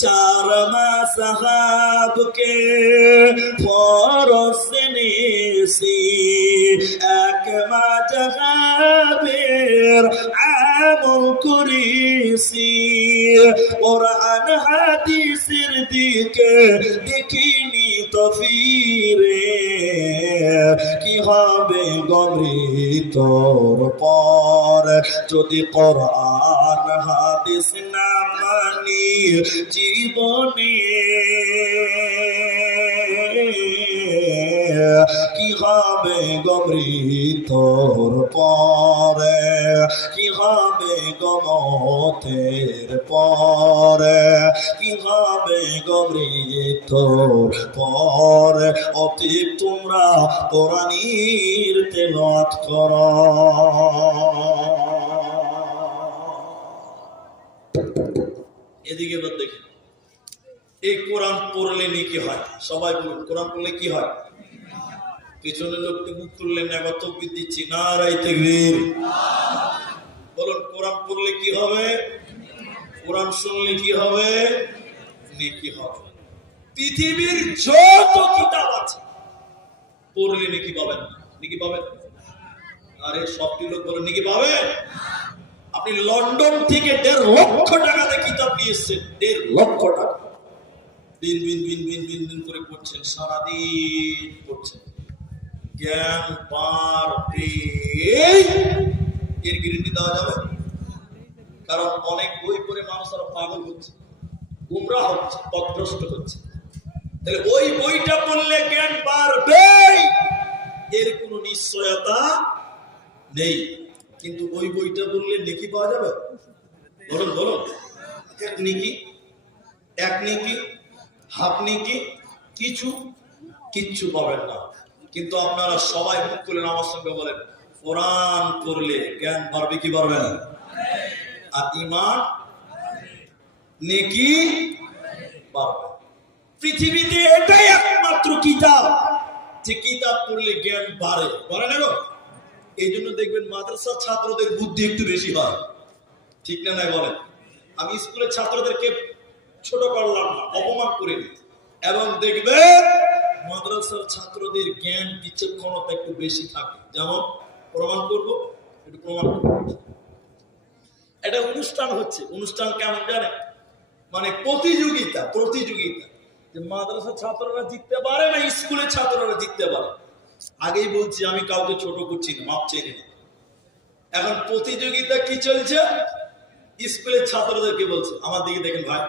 चार माह साहब के फरस नेसी एक माह जहाबेर আমল করেছি কোরআন হাদিসের দিকে দেখিনি তো ফিরে কি হবে গমরি তোর পর যদি কোরআন হাদিস না মানি জীবনে কি হবে গমরি তোর পরে কি হবে গমতের পরে কি হবে গমরি তোর পরে অতএব তোমরা কোরআনের তেলাওয়াত করো। এদিকে দেখি এই কোরআন পড়লে নাকি হয়, সবাই বলুন কোরআন পড়লে কি হয়? পিছনে লোকটি মুখ তুললেন না, তকবীর দিচ্ছি নারায়ে তাকবীর। বলুন কোরআন পড়লে কি হবে? কোরআন শুনলে কি হবে? নেকি হবে। পৃথিবীর যত কিতাব আছে পড়লে নেকি পাবেন না। নেকি পাবেন? আরে সবটি লোক বলেন নেকি পাবেন। আপনি লন্ডন থেকে 1.5 লক্ষ টাকাতে কিতাব নিয়ে এসেছেন, 1.5 লক্ষ টাকা দিন দিন দিন দিন দিন দিন করে পড়ছেন, সারাদিন পড়ছেন, জ্ঞান বাড়বে এর গ্যারান্টি দেওয়া যাবে? কারণ অনেক বই পড়ে মানুষরা পাগল হচ্ছে, গুমরাহ হচ্ছে, পথভ্রষ্ট হচ্ছে। তাহলে ওই বইটা পড়লে জ্ঞান বাড়বে এর কোনো নিশ্চয়তা নেই, কিন্তু ওই বইটা পড়লে নেকি পাওয়া যাবে? বলুন বলুন, এক নেকি, এক নেকি, হাফ নেকি, কিচ্ছু পাবেন না। কিন্তু আপনারা সবাই মুখ খুলে আমার সঙ্গে বলেন কোরআন পড়লে জ্ঞান বাড়বে কি বাড়বে না? আর ঈমান নেকি বাড়বে। পৃথিবীতে এটাই একমাত্র কিতাব যে কিতাব পড়লে জ্ঞান বাড়ে, বাড়ে না? এই জন্য দেখবেন মাদ্রাসার ছাত্রদের বুদ্ধি একটু বেশি হয়, ঠিক না? নাই বলেন। আমি স্কুলের ছাত্রদেরকে ছোট করলাম না, অপমান করিনি, এবং দেখবেন মাদ্রাসার ছাত্রদের জ্ঞান বিচক্ষণতা একটু বেশি থাকে। যেমন প্রমাণ করবো, একটু প্রমাণ করবো। একটা অনুষ্ঠান হচ্ছে, অনুষ্ঠান কেমন জানে? মানে প্রতিযোগিতা, যে মাদ্রাসার ছাত্ররা জিততে পারে না স্কুলের ছাত্ররা জিততে পারে। আগেই বলছি আমি কাউকে ছোট করছি না, মাপ চেয়ে না। এখন প্রতিযোগিতা কি চলছে? স্কুলের ছাত্রদেরকে বলছে, আমার দিকে দেখেন ভাই,